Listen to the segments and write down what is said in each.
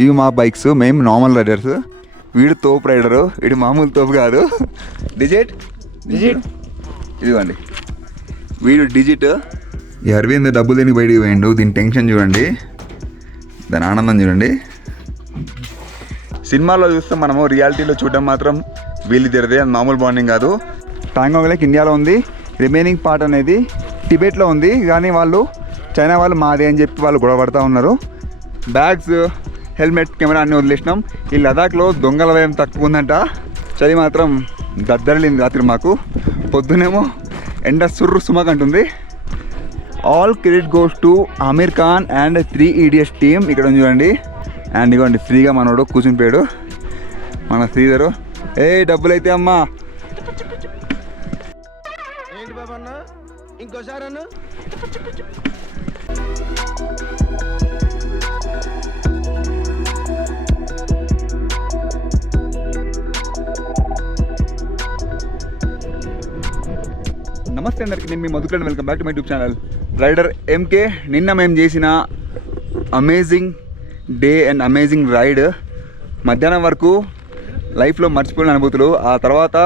ఇవి మా బైక్స్, మేము నార్మల్ రైడర్స్. వీడు తోపు రైడరు, వీడు మామూలు తోపు కాదు. డిజిట్ ఇదిగోండి, వీడు డిజిట్. ఈ అరవింద్ డబ్బులు తిని బయటికి పోయిండు. దీని టెన్షన్ చూడండి, దాని ఆనందం చూడండి. సినిమాలో చూస్తే మనము రియాలిటీలో చూడడం మాత్రం వీళ్ళిద్దరిదే, అది మామూలు బాండింగ్ కాదు. ప్యాంగాంగ్ లేక్ ఇండియాలో ఉంది, రిమైనింగ్ పార్ట్ అనేది టిబెట్లో ఉంది. కానీ వాళ్ళు చైనా వాళ్ళు మాదే అని చెప్పి వాళ్ళు గొడవ పడుతూ ఉన్నారు. బ్యాగ్స్, హెల్మెట్, కెమెరా అన్నీ వదిలేసినాం. ఈ లదాఖ్లో దొంగల భయం తక్కువ ఉందంట. చలి మాత్రం దద్దరిల్లింది రాత్రి మాకు. పొద్దునేమో ఎండ సుర్రు సుమక్ అంటుంది. All credit goes to Aamir Khan and 3 Idiots team. ఇక్కడ చూడండి. అండ్ ఇవ్వండి, ఫ్రీగా మనోడు కూర్చుని పోయాడు మన శ్రీధరు. ఏ డబ్బులు అయితే అమ్మా. ఇంకోసారి నమస్తే అందరికి, నేను మీ Madhukaran. Welcome back to my YouTube channel rider MK. నిన్న మేము చేసిన amazing day and amazing ride, మధ్యాహ్నం వరకు లైఫ్లో మర్చిపోయిన అనుభూతులు. ఆ తర్వాత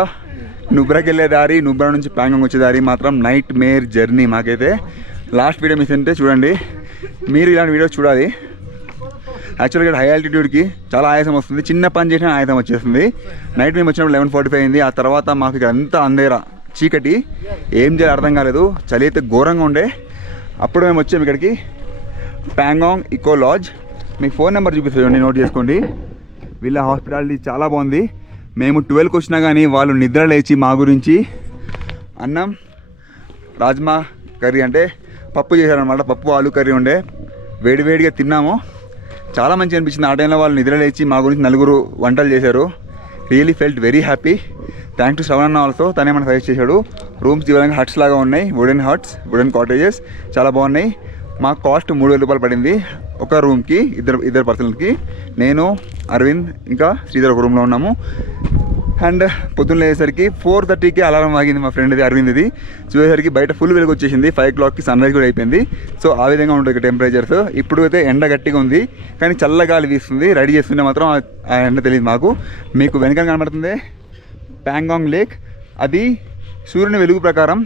నుబ్రాకి వెళ్ళే దారి, నుబ్రా నుంచి ప్యాంగాంగ్ వచ్చే దారి మాత్రం నైట్ మేర్ జర్నీ మాకైతే. లాస్ట్ వీడియో మిస్ అంటే చూడండి, మీరు ఇలాంటి వీడియోస్ చూడాలి. యాక్చువల్గా హై ఆల్టిట్యూడ్కి చాలా ఆయాసం వస్తుంది, చిన్న పని చేసిన ఆయాసం వచ్చేస్తుంది. నైట్ మేము వచ్చినప్పుడు 11:45 అయింది. ఆ తర్వాత మాకు ఇక్కడ అంతా అందేరా, చీకటి, ఏం చేయాలి అర్థం కాలేదు. చలి అయితే ఘోరంగా ఉండే. అప్పుడు మేము వచ్చాము ఇక్కడికి, ప్యాంగాంగ్ ఇకో లాడ్జ్. మీకు ఫోన్ నెంబర్ చూపిస్తాను, నోట్ చేసుకోండి. వీళ్ళ హాస్పిటాలిటీ చాలా బాగుంది. మేము 12కి వచ్చినా కానీ వాళ్ళు నిద్ర లేచి మా గురించి అన్నం, రాజ్మా కర్రీ అంటే పప్పు చేశారనమాట. పప్పు ఆలు కర్రీ ఉండే, వేడివేడిగా తిన్నాము. చాలా మంచిగా అనిపించింది. ఆ టైంలో వాళ్ళు నిద్ర లేచి మా గురించి 4 వంటలు చేశారు. Really felt very happy. Thank to Shravan also, తనే మనకు సజెస్ట్ చేశాడు. రూమ్స్ ఇవ్వడానికి హట్స్ లాగా ఉన్నాయి, వుడెన్ హట్స్, వుడెన్ కాటేజెస్, చాలా బాగున్నాయి. మాకు కాస్ట్ 3000 రూపాయలు పడింది ఒక రూమ్కి, ఇద్దరు పర్సన్కి. నేను, అరవింద్ ఇంకా శ్రీధర్ ఒక రూమ్లో ఉన్నాము. అండ్ పొద్దున్న లేసరికి 4:30కి అలారం ఆగింది మా ఫ్రెండ్ది, అరవింద్ది. చూసేసరికి బయట ఫుల్ వెలుగు వచ్చేసింది. 5 o'clockకి సన్ రైజ్ కూడా అయిపోయింది. సో ఆ విధంగా ఉంటుంది టెంపరేచర్స్. ఇప్పుడు అయితే ఎండ గట్టిగా ఉంది, కానీ చల్లగాలి వీస్తుంది. రెడీ చేస్తుంటే మాత్రం ఆ ఎండ తెలియదు మాకు. మీకు వెనక కనబడుతుంది ప్యాంగాంగ్ లేక్. అది సూర్యుని వెలుగు ప్రకారం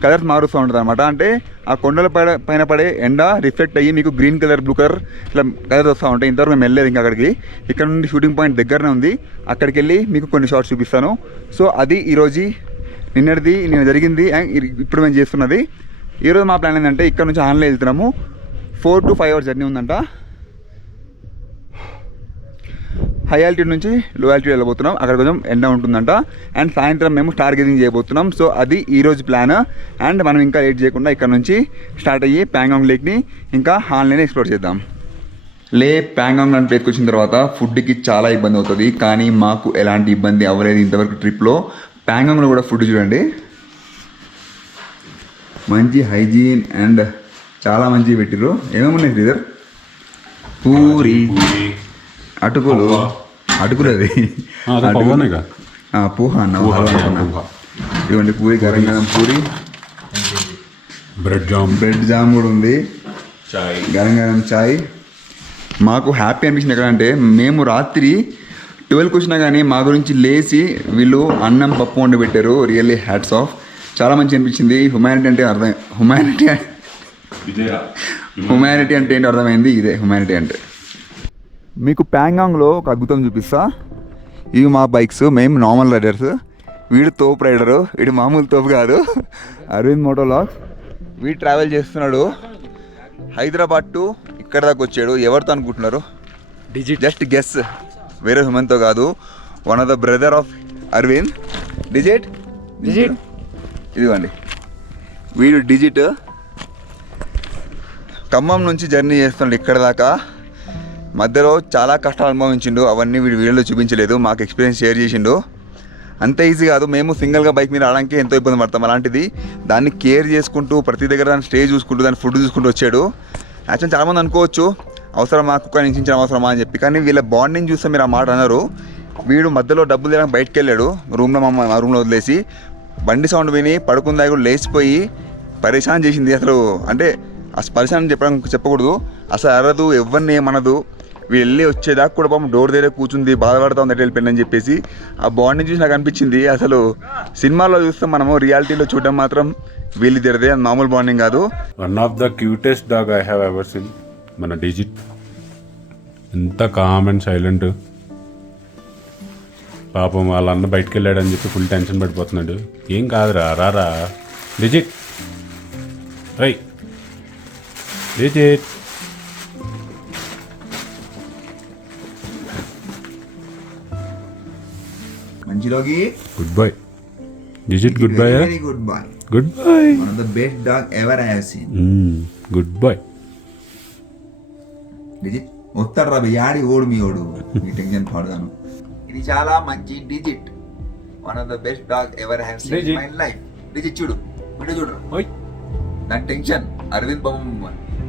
కలర్స్ మారుస్తూ ఉంటుంది అనమాట. అంటే ఆ కొండల పైన పడే ఎండ రిఫ్లెక్ట్ అయ్యి మీకు గ్రీన్ కలర్, బ్లూ కలర్ ఇట్లా కలర్స్ వస్తూ ఉంటాయి. ఇంతవరకు మేము వెళ్ళలేదు ఇంకా అక్కడికి. ఇక్కడ నుండి షూటింగ్ పాయింట్ దగ్గరనే ఉంది, అక్కడికి వెళ్ళి మీకు కొన్ని షార్ట్స్ చూపిస్తాను. సో అది ఈరోజు, నిన్న జరిగింది, ఇప్పుడు మేము చేస్తున్నది. ఈరోజు మా ప్లాన్ ఏంటంటే ఇక్కడ నుంచి ఆన్లో వెళ్తున్నాము. 4 to 5 hours జర్నీ ఉందంట. హై ఆల్టిట్యూడ్ నుంచి లో ఆల్టిట్యూడ్ వెళ్ళబోతున్నాం, అక్కడ కొంచెం ఎండ ఉంటుందంట. అండ్ సాయంత్రం మేము స్టార్ గేజింగ్ చేయబోతున్నాం. సో అది ఈరోజు ప్లాన్. అండ్ మనం ఇంకా లేట్ చేయకుండా ఇక్కడ నుంచి స్టార్ట్ అయ్యి ప్యాంగాంగ్ లేక్ని ఇంకా ఆన్లైన్ ఎక్స్ప్లోర్ చేద్దాం. ప్యాంగాంగ్ అని ప్లేస్కి వచ్చిన తర్వాత ఫుడ్కి చాలా ఇబ్బంది అవుతుంది, కానీ మాకు ఎలాంటి ఇబ్బంది అవ్వలేదు ఇంతవరకు ట్రిప్లో. ప్యాంగాంగ్లో కూడా ఫుడ్ చూడండి, మంచి హైజీన్ అండ్ చాలా మంచిగా పెట్టిర్రు. ఏమేమి ఉన్నాయి శ్రీధర్? పూరి, అటుకులు అది పూహ అన్న, ఇవ్వండి పూరి, గరం గరం పూరి, బ్రెడ్ జామ్ కూడా ఉంది, గరం గరం చాయ్. మాకు హ్యాపీ అనిపించింది ఎక్కడంటే, మేము రాత్రి 12కి వచ్చినా కానీ మా గురించి లేచి వీళ్ళు అన్నం పప్పు వండి పెట్టారు. రియల్లీ హ్యాట్స్ ఆఫ్, చాలా మంచి అనిపించింది. హ్యుమానిటీ అంటే ఏంటో అర్థమైంది. ఇదే హ్యుమానిటీ అంటే. మీకు ప్యాంగాంగ్లో ఒక అద్భుతం చూపిస్తా. ఇవి మా బైక్స్, మేము నార్మల్ రైడర్స్. వీడు తోపు రైడరు, వీడు మామూలు తోపు కాదు. అరవింద్ మోటోలాగ్స్. వీడు ట్రావెల్ చేస్తున్నాడు హైదరాబాద్ టు ఇక్కడ దాకా వచ్చాడు. ఎవరితో అనుకుంటున్నారు? జస్ట్ గెస్, వేరే హ్యూమన్తో కాదు. One of the brother of Aravind, digit. ఇదిగోండి, వీడు డిజిట్. ఖమ్మం నుంచి జర్నీ చేస్తున్నాడు ఇక్కడ దాకా. మధ్యలో చాలా కష్టాలు అనుభవించిండు, అవన్నీ వీడు వీడియోలో చూపించలేదు, మాకు ఎక్స్పీరియన్స్ షేర్ చేసిండు. అంత ఈజీ కాదు, మేము సింగిల్గా బైక్ మీద రావడానికి ఎంతో ఇబ్బంది పడతాం. అలాంటిది దాన్ని కేర్ చేసుకుంటూ ప్రతి దగ్గర దాన్ని స్టే చూసుకుంటూ దాన్ని ఫుడ్ చూసుకుంటూ వచ్చాడు. యాక్చువల్లీ చాలామంది అనుకోవచ్చు అవసరమా కుక్క నించించిన అవసరమా అని చెప్పి, కానీ వీళ్ళ బాండింగ్ చూస్తే మీరు ఆ మాట అన్నారు. వీడు మధ్యలో డబ్బులు తీయడానికి బయటకు వెళ్ళాడు, మా రూమ్లో వదిలేసి. బండి సౌండ్ విని పడుకుందా కూడా లేచిపోయి పరేషాన్ చేసింది. అసలు అంటే ఆ పరిశాన్ చెప్పకూడదు, అసలు అరదు, ఎవరిని ఏమనదు. వెళ్ళి వచ్చేదాకా కూడా పాపం డోర్ దగ్గర కూర్చుంది, బాధపడతా ఉంది వెళ్ళిపోయిందని చెప్పేసి. ఆ బాండింగ్ చూసి నాకు అనిపించింది, అసలు సినిమాలో చూస్తాం మనము, రియాలిటీలో చూడడం మాత్రం వీళ్ళిద్దరిదే, అది మామూలు బాండింగ్ కాదు. One of the cutest dog I have ever seen. మన డిజిట్ ఎంత కామ్ అండ్ సైలెంట్. పాపం వాళ్ళ అన్న బయటకు వెళ్ళాడని చెప్పి ఫుల్ టెన్షన్ పడిపోతున్నాడు. ఏం కాదురా, రారా డిజిట్, రై డిజిట్. మంచి doggy, good boy Digit, good boy, very good boy, good boy, one of the best dog ever I have seen. Good boy Digit వస్తాడు రా యాడి ఓడు మీ ఓడు, మీ టెన్షన్ పడదాను. ఇది చాలా మంచి digit, one of the best dog ever have seen in my life. Digit చూడు, video చూడు, నాకు టెన్షన్. అరవింద్ పాపం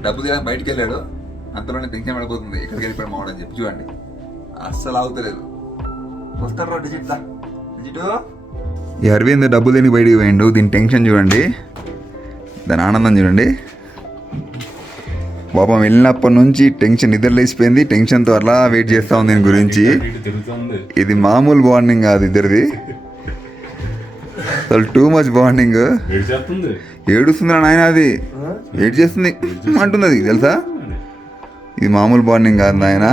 డబ్బు తీయడానికి బయటకు వెళ్ళాడు, అంతలోనే టెన్షన్ పడిపోతుంది, ఎక్కడికి వెళ్ళిపోయాడు మావాడని చెప్పి. చూడండి అస్సలు ఆగుతలేదు, వస్తాడు రా డిజిట్ దా. డిజిట్ ఈ అరవింద్ డబ్బు తిని బయటికి పోయిండు, దీని టెన్షన్ చూడండి, దాని ఆనందం చూడండి. పాపం వెళ్ళినప్పటి నుంచి టెన్షన్ నిద్ర లేచిపోయింది, టెన్షన్తో అలా వెయిట్ చేస్తూ ఉంది దీని గురించి. ఇది మామూలు బాండింగ్ కాదు ఇద్దరిది, అసలు టూ మచ్ బాండింగ్. ఏడుస్తుంది నాయన, అది వెయిట్ చేస్తుంది అంటుంది, అది తెలుసా. ఇది మామూలు బాండింగ్ కాదు నాయన,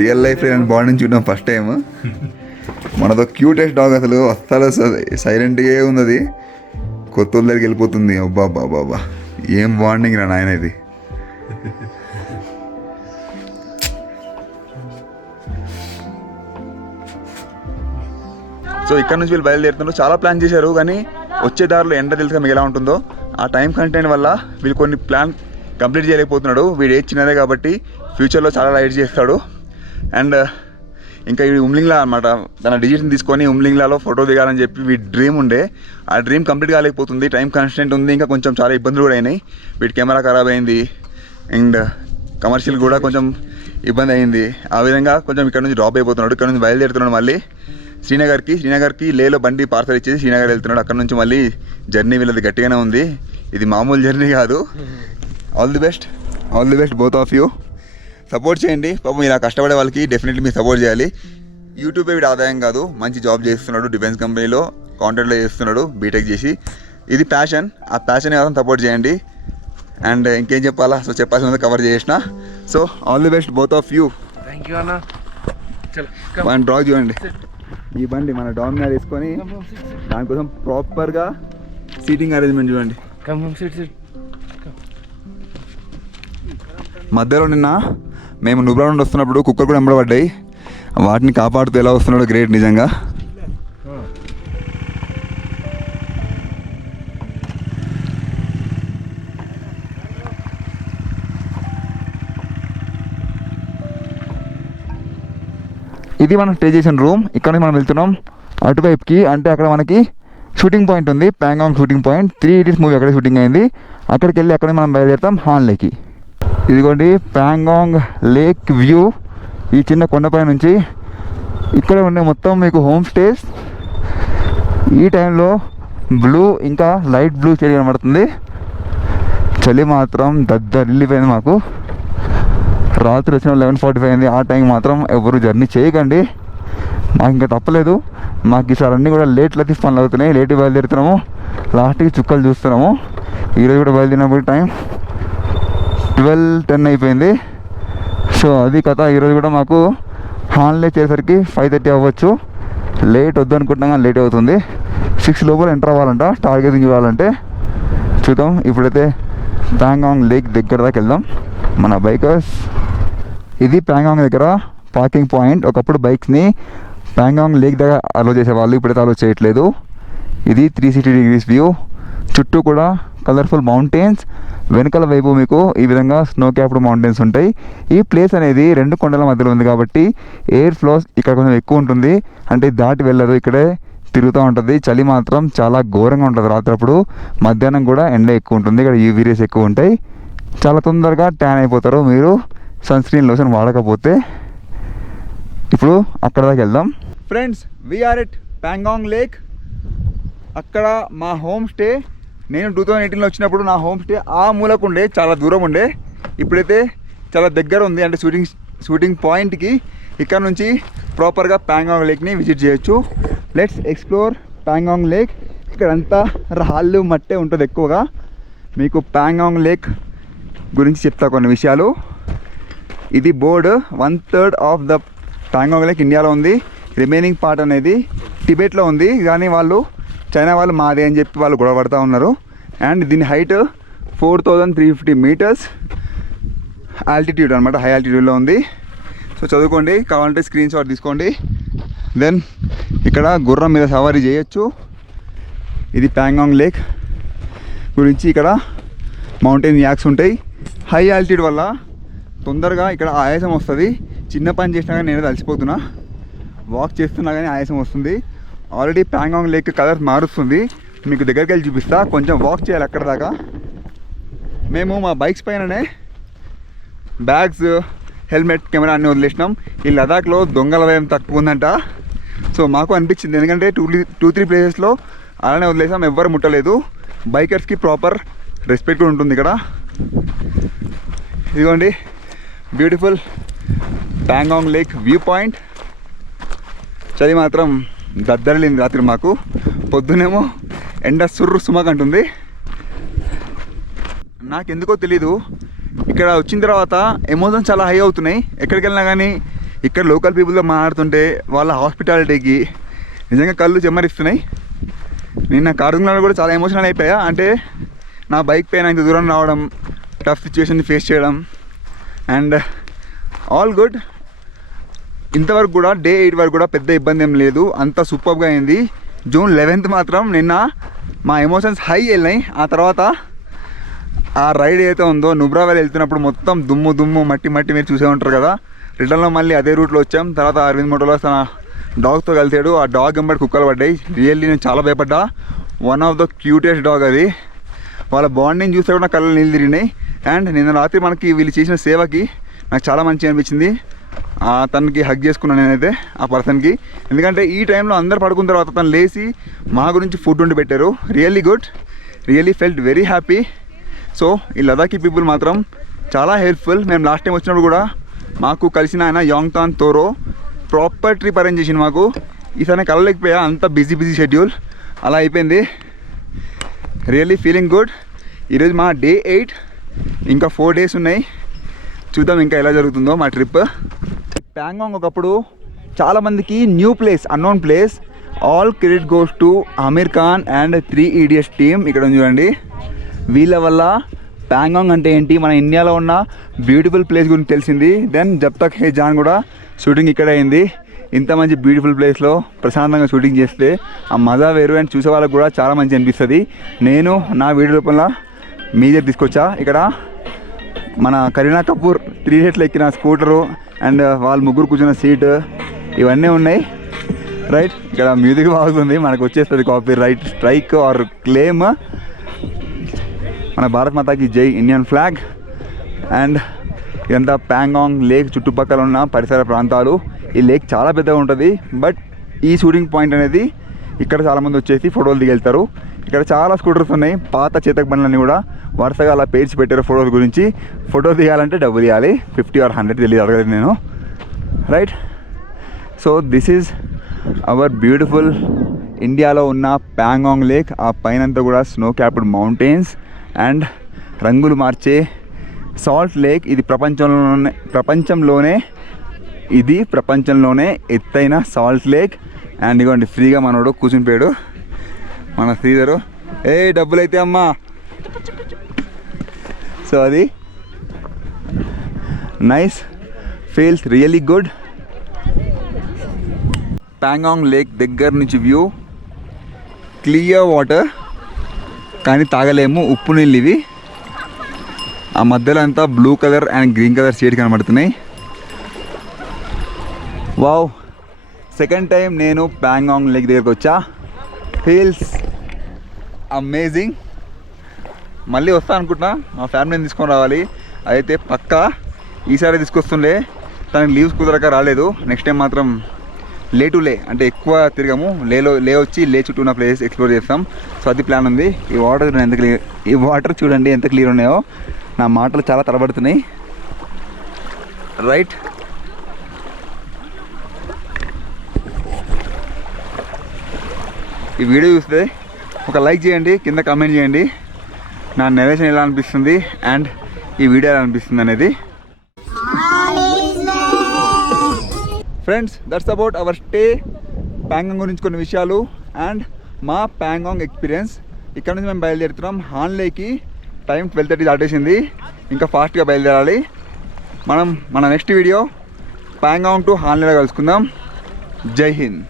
రియల్ లైఫ్ బాండింగ్ చూడడం ఫస్ట్ టైం. మనతో క్యూటెస్ట్ డాగ్, అసలు సైలెంట్గా ఉంది, అది కొత్త దగ్గరికి వెళ్ళిపోతుంది. అబ్బా బాబా ఏం బాండింగ్ రా నాయన ఇది. సో ఇక్కడ నుంచి వీళ్ళు బయలుదేరుతున్నారు, చాలా ప్లాన్ చేశారు కానీ వచ్చే దారిలో ఎండ తెలుసుగా మీకు ఎలా ఉంటుందో. ఆ టైం కంటెంట్ వల్ల వీళ్ళు కొన్ని ప్లాన్ కంప్లీట్ చేయలేకపోతున్నాడు. వీడు ఏజ్ చిన్నదే కాబట్టి ఫ్యూచర్లో చాలా లైట్ చేస్తాడు. అండ్ ఇంకా ఈ ఉమ్లింగ్లా అనమాట, తన డిజిట్ని తీసుకొని ఉమ్లింగ్లాలో ఫోటో దిగాలని చెప్పి వీడి డ్రీమ్ ఉండే, ఆ డ్రీమ్ కంప్లీట్ కాలేకపోతుంది. టైం కాన్స్టెంట్ ఉంది, ఇంకా కొంచెం చాలా ఇబ్బందులు కూడా అయినాయి. వీడి కెమెరా ఖరాబ్ అయింది అండ్ కమర్షియల్ కూడా కొంచెం ఇబ్బంది అయింది. ఆ విధంగా కొంచెం ఇక్కడ నుంచి డ్రాప్ అయిపోతున్నాడు. ఇక్కడ నుంచి బయలుదేరుతున్నాడు మళ్ళీ శ్రీనగర్కి లేలో బండి పార్సల్ ఇచ్చేసి శ్రీనగర్ వెళ్తున్నాడు. అక్కడ నుంచి మళ్ళీ జర్నీ వీళ్ళది గట్టిగానే ఉంది, ఇది మామూలు జర్నీ కాదు. All the best both of you. Support చేయండి, పాపం ఇలా కష్టపడే వాళ్ళకి డెఫినెట్లీ మీరు సపోర్ట్ చేయాలి. యూట్యూబే వీడి ఆదాయం కాదు, మంచి జాబ్ చేస్తున్నాడు, డిఫెన్స్ కంపెనీలో కాంట్రాక్ట్లో చేస్తున్నాడు, బీటెక్ చేసి. ఇది ప్యాషన్, ఆ ప్యాషన్ కోసం సపోర్ట్ చేయండి. అండ్ ఇంకేం చెప్పాలా, సో చెప్పాల్సింది కవర్ చేసిన. So all the best both of you. Thank you అన్న. మన డ్రాగ్ చూడండి, ఈ బండి మన డామినార్ తీసుకొని దానికోసం ప్రాపర్గా సీటింగ్ అరేంజ్మెంట్ చూడండి. మధ్యలో నిన్న మేము నుబ్రా నుండి వస్తున్నప్పుడు కుక్కర్ కూడా ఎంబడబడ్డాయి, వాటిని కాపాడుతూ ఎలా వస్తున్నాడో గ్రేట్ నిజంగా. ఇది మనం స్టే చేసిన రూమ్. ఇక్కడ నుంచి మనం వెళ్తున్నాం అటువైపుకి, అంటే అక్కడ మనకి షూటింగ్ పాయింట్ ఉంది, Pangong shooting point. 3 Idiots movie అక్కడే షూటింగ్ అయింది. అక్కడికి వెళ్ళి అక్కడ మనం బయలుదేరుతాం హాన్లేకి. ఇదిగోండి ప్యాంగాంగ్ లేక్ వ్యూ ఈ చిన్న కొండపై నుంచి. ఇక్కడ ఉండే మొత్తం మీకు హోమ్ స్టేస్. ఈ టైంలో బ్లూ ఇంకా లైట్ బ్లూ షేడ్ కనబడుతుంది. చలి మాత్రం దద్దరిల్లిపోయింది మాకు. రాత్రి వచ్చిన 11:45 అయింది. ఆ టైం మాత్రం ఎవరు జర్నీ చేయకండి, మాకు ఇంకా తప్పలేదు. మాకు ఈసారి అన్నీ కూడా లేట్ పనులు అవుతున్నాయి, లేట్ బయలుదేరుతున్నాము, లాస్ట్కి చుక్కలు చూస్తున్నాము. ఈరోజు కూడా బయలుదేరినప్పుడు టైం 12:10 అయిపోయింది. సో అది కథ. ఈరోజు కూడా మాకు హాన్లే చేసేసరికి 5:30 అవ్వచ్చు. లేట్ వద్దు అనుకుంటున్నాం కానీ లేట్ అవుతుంది. 6 లోపల ఎంటర్ అవ్వాలంట టార్గెటింగ్ చూడాలంటే. చూద్దాం. ఇప్పుడైతే ప్యాంగాంగ్ లేక్ దగ్గర దాకా వెళ్దాం మన బైకర్స్. ఇది ప్యాంగాంగ్ దగ్గర పార్కింగ్ పాయింట్. ఒకప్పుడు బైక్స్ని ప్యాంగాంగ్ లేక్ దగ్గర అలో చేసేవాళ్ళు, ఇప్పుడైతే అలో చేయట్లేదు. ఇది 360 degrees వ్యూ. చుట్టూ కూడా కలర్ఫుల్ మౌంటైన్స్. వెనకాల వైపు మీకు ఈ విధంగా స్నో క్యాప్డ్ మౌంటైన్స్ ఉంటాయి. ఈ ప్లేస్ అనేది 2 కొండల మధ్యలో ఉంది కాబట్టి ఎయిర్ ఫ్లో ఇక్కడ కొంచెం ఎక్కువ ఉంటుంది, అంటే దాటి వెళ్ళదు, ఇక్కడే తిరుగుతూ ఉంటుంది. చలి మాత్రం చాలా ఘోరంగా ఉంటుంది రాత్రప్పుడు. మధ్యాహ్నం కూడా ఎండ ఎక్కువ ఉంటుంది, ఇక్కడ యూవీ రేస్ ఎక్కువ ఉంటాయి. చాలా తొందరగా ట్యాన్ అయిపోతారు మీరు సన్ స్క్రీన్ లోషన్ వాడకపోతే. ఇప్పుడు అక్కడ దాకా వెళ్దాం friends. We are at Pangong lake. అక్కడ మా హోమ్ స్టే. నేను 2018లో వచ్చినప్పుడు నా హోమ్ స్టే ఆ మూలకు ఉండే, చాలా దూరం ఉండే. ఇప్పుడైతే చాలా దగ్గర ఉంది. అంటే షూటింగ్ పాయింట్కి ఇక్కడ నుంచి ప్రాపర్గా ప్యాంగాంగ్ లేక్ని విజిట్ చేయొచ్చు. Let's explore Pangong lake. ఇక్కడంతా రాళ్ళు మట్టే ఉంటుంది ఎక్కువగా. మీకు ప్యాంగాంగ్ లేక్ గురించి చెప్తా కొన్ని విషయాలు. ఇది board 1/3 of the Pangong lake ఇండియాలో ఉంది. రిమైనింగ్ పార్ట్ అనేది టిబెట్లో ఉంది. కానీ వాళ్ళు చైనా వాళ్ళు మాదే అని చెప్పి వాళ్ళు గొడవ పడుతూ ఉన్నారు. అండ్ దీని హైట్ 4350 మీటర్స్ ఆల్టిట్యూడ్ అనమాట. హై ఆల్టిట్యూడ్లో ఉంది. సో చదువుకోండి, కావాలంటే స్క్రీన్ షాట్ తీసుకోండి. దెన్ ఇక్కడ గుర్రం మీద సవారీ చేయొచ్చు. ఇది ప్యాంగాంగ్ లేక్ గురించి. ఇక్కడ మౌంటైన్ యాక్స్ ఉంటాయి. హై ఆల్టిట్యూడ్ వల్ల తొందరగా ఇక్కడ ఆయాసం వస్తుంది. చిన్న పని చేసినా కానీ నేను అలసిపోతున్నా, వాక్ చేస్తున్నా కానీ ఆయాసం వస్తుంది. ఆల్రెడీ ప్యాంగాంగ్ లేక్ కలర్ మారుస్తుంది. మీకు దగ్గరికి వెళ్ళి చూపిస్తా. కొంచెం వాక్ చేయాలి అక్కడ దాకా. మేము మా బైక్స్ పైననే బ్యాగ్స్, హెల్మెట్, కెమెరా అన్నీ వదిలేసినాం. ఈ లదాఖ్లో దొంగల భయం తక్కువ ఉందంట. సో మాకు అనిపించింది, ఎందుకంటే 2-3 ప్లేసెస్లో అలానే వదిలేసాం, ఎవ్వరు ముట్టలేదు. బైకర్స్కి ప్రాపర్ రెస్పెక్ట్ కూడా ఉంటుంది ఇక్కడ. ఇదిగోండి beautiful Pangong lake view point. చలి మాత్రం దద్దరిల్లింది రాత్రి మాకు. పొద్దునేమో ఎండ సుర్రు సుమకంటుంది. నాకెందుకో తెలీదు, ఇక్కడ వచ్చిన తర్వాత ఎమోషన్స్ చాలా హై అవుతున్నాయి. ఎక్కడికి వెళ్ళినా కానీ ఇక్కడ లోకల్ పీపుల్తో మాట్లాడుతుంటే వాళ్ళ హాస్పిటాలిటీకి నిజంగా కళ్ళు చెమ్మరిస్తున్నాయి. నిన్న కార్యక్రమాలు కూడా చాలా ఎమోషనల్ అయిపోయా. అంటే నా బైక్ పైన ఇంత దూరం రావడం, టఫ్ సిచ్యువేషన్ని ఫేస్ చేయడం, అండ్ ఆల్ గుడ్. ఇంతవరకు కూడా డే 8 వరకు కూడా పెద్ద ఇబ్బంది ఏం లేదు, అంత సూపర్గా అయింది. జూన్ 11th మాత్రం నిన్న మా ఎమోషన్స్ హై వెళ్ళినాయి. ఆ తర్వాత ఆ రైడ్ ఏదైతే ఉందో నుబ్రా వ్యాలీ వెళ్తున్నప్పుడు మొత్తం దుమ్ము మట్టి మీరు చూసే ఉంటారు కదా. రిటర్న్లో మళ్ళీ అదే రూట్లో వచ్చాం. తర్వాత అరవింద్ మోటోలో తన డాగ్తో కలిసాడు. ఆ డాగ్ వెంబడి కుక్కలు పడ్డాయి. రియల్లీ నేను చాలా భయపడ్డా. One of the cutest dog అది. వాళ్ళ బాండింగ్ చూస్తే కూడా కళ్ళు నీళ్ళు తిరిగినాయి. అండ్ నిన్న రాత్రి మనకి వీళ్ళు చేసిన సేవకి నాకు చాలా మంచిగా అనిపించింది. తనకి హగ్ చేసుకున్నాను నేనైతే ఆ పర్సన్కి. ఎందుకంటే ఈ టైంలో అందరు పడుకున్న తర్వాత తను లేచి మా గురించి ఫుడ్ వండి పెట్టారు. Really good, really felt very happy. So ఈ లదాఖీ పీపుల్ మాత్రం చాలా హెల్ప్ఫుల్. మేము లాస్ట్ టైం వచ్చినప్పుడు కూడా మాకు కలిసిన ఆయన యాంగ్తాన్ తోరో ప్రాపర్ ట్రిప్ అరేంజ్ చేసింది మాకు. ఈసారి కలలేకపోయా, అంత బిజీ షెడ్యూల్ అలా అయిపోయింది. Really feeling good. ఈరోజు మా డే 8, ఇంకా 4 days ఉన్నాయి. చూద్దాం ఇంకా ఎలా జరుగుతుందో మా ట్రిప్. ప్యాంగాంగ్ ఒకప్పుడు చాలామందికి new place, unknown place. All credit goes to Aamir Khan and 3 Idiots team. ఇక్కడ చూడండి, వీళ్ళ వల్ల ప్యాంగాంగ్ అంటే ఏంటి, మన ఇండియాలో ఉన్న బ్యూటిఫుల్ ప్లేస్ గురించి తెలిసింది. దెన్ జబ్ తక్ హే జాన్ కూడా షూటింగ్ ఇక్కడ అయింది. ఇంత మంచి బ్యూటిఫుల్ ప్లేస్లో ప్రశాంతంగా షూటింగ్ చేస్తే ఆ మజా వేరు. అండ్ చూసే వాళ్ళకి కూడా చాలా మంచి అనిపిస్తుంది. నేను నా వీడియో రూపంలో మీ దగ్గర తీసుకొచ్చా. ఇక్కడ మన కరీనా కపూర్ 3 days ఎక్కిన స్కూటరు అండ్ వాళ్ళు ముగ్గురు కూర్చున్న సీటు ఇవన్నీ ఉన్నాయి. రైట్, ఇక్కడ మ్యూజిక్ బాగుంది, మనకు వచ్చేస్తుంది copyright strike or claim. మన భారత్ మాతాకి జై, ఇండియన్ ఫ్లాగ్. అండ్ ఇదంతా ప్యాంగాంగ్ లేక్ చుట్టుపక్కల ఉన్న పరిసర ప్రాంతాలు. ఈ లేక్ చాలా పెద్దగా ఉంటుంది. బట్ ఈ షూటింగ్ పాయింట్ అనేది ఇక్కడ చాలామంది వచ్చేసి ఫోటోలు దిగెళ్తారు. ఇక్కడ చాలా స్కూటర్స్ ఉన్నాయి, పాత చేతక బండ్లన్నీ కూడా వరుసగా అలా పేర్చి పెట్టారు ఫోటోల గురించి. ఫోటో దిగాలంటే డబ్బు తీయాలి, 50 or 100 తెలియదు, అడగలేదు నేను. Right, so this is our beautiful ఇండియాలో ఉన్న ప్యాంగాంగ్ లేక్. ఆ పైనంతా కూడా స్నో క్యాప్డ్ మౌంటైన్స్ అండ్ రంగులు మార్చే సాల్ట్ లేక్. ఇది ప్రపంచంలోనే ఎత్తైన సాల్ట్ లేక్. అండ్ ఇగోండి ఫ్రీగా మనోడు కూర్చుని పోయాడు మన శ్రీధరు. డబ్బులు అయితే అమ్మా. సో అది nice, feels really good. Pangong lake దగ్గర నుంచి వ్యూ, క్లియర్ వాటర్, కానీ తాగలేము, ఉప్పు నీళ్ళు ఇవి. ఆ మధ్యలో అంతా blue colour and green colour shade కనబడుతున్నాయి. వావ్, సెకండ్ టైం నేను ప్యాంగాంగ్ లేక్ దగ్గరకు వచ్చా. Feels amazing. మళ్ళీ వస్తా అనుకుంటున్నా, మా ఫ్యామిలీని తీసుకొని రావాలి. అయితే పక్కా ఈసారి తీసుకొస్తుండే, తనకి లీవ్స్ కుదరక రాలేదు. నెక్స్ట్ టైం మాత్రం లే అంటే ఎక్కువ తిరగము, వచ్చి లే చుట్టూ ఉన్న ప్లేస్ ఎక్స్ప్లోర్ చేస్తాం. సో అది ప్లాన్ ఉంది. ఈ వాటర్ చూడండి ఎంత క్లియర్ ఉన్నాయో. నా మాటలు చాలా తడబడుతున్నాయి. రైట్. ఈ వీడియో చూస్తే ఒక లైక్ చేయండి, కింద కామెంట్ చేయండి నా నెరేషన్ ఎలా అనిపిస్తుంది అండ్ ఈ వీడియో ఎలా అనిపిస్తుంది అనేది. Friends, that's about our stay. Pangong గురించి కొన్ని విషయాలు అండ్ మా ప్యాంగాంగ్ ఎక్స్పీరియన్స్. ఇక్కడ నుంచి మేము బయలుదేరుతున్నాం హాన్లేకి. టైం 12:30 దాటేసింది, ఇంకా ఫాస్ట్గా బయలుదేరాలి. మనం మన నెక్స్ట్ వీడియో ప్యాంగాంగ్ టు హాన్లేలో కలుసుకుందాం. జై హింద్.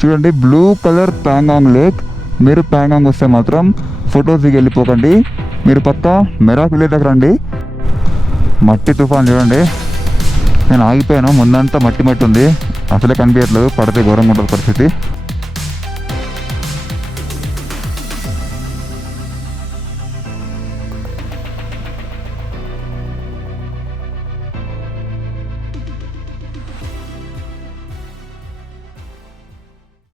చూడండి, బ్లూ కలర్ ప్యాంగాంగ్ లేక్. మీరు ప్యాంగాంగ్ వస్తే మాత్రం ఫొటోస్ దిగి వెళ్ళిపోకండి, మీరు పక్కా మెరాక్ విలేజ్ దగ్గర రండి. మట్టి తుఫాన్ చూడండి, నేను ఆగిపోయాను, ముందంతా మట్టి మట్టి ఉంది, అసలే కనిపించట్లేదు, పడితే ఘోరంగా ఉంటుంది పరిస్థితి.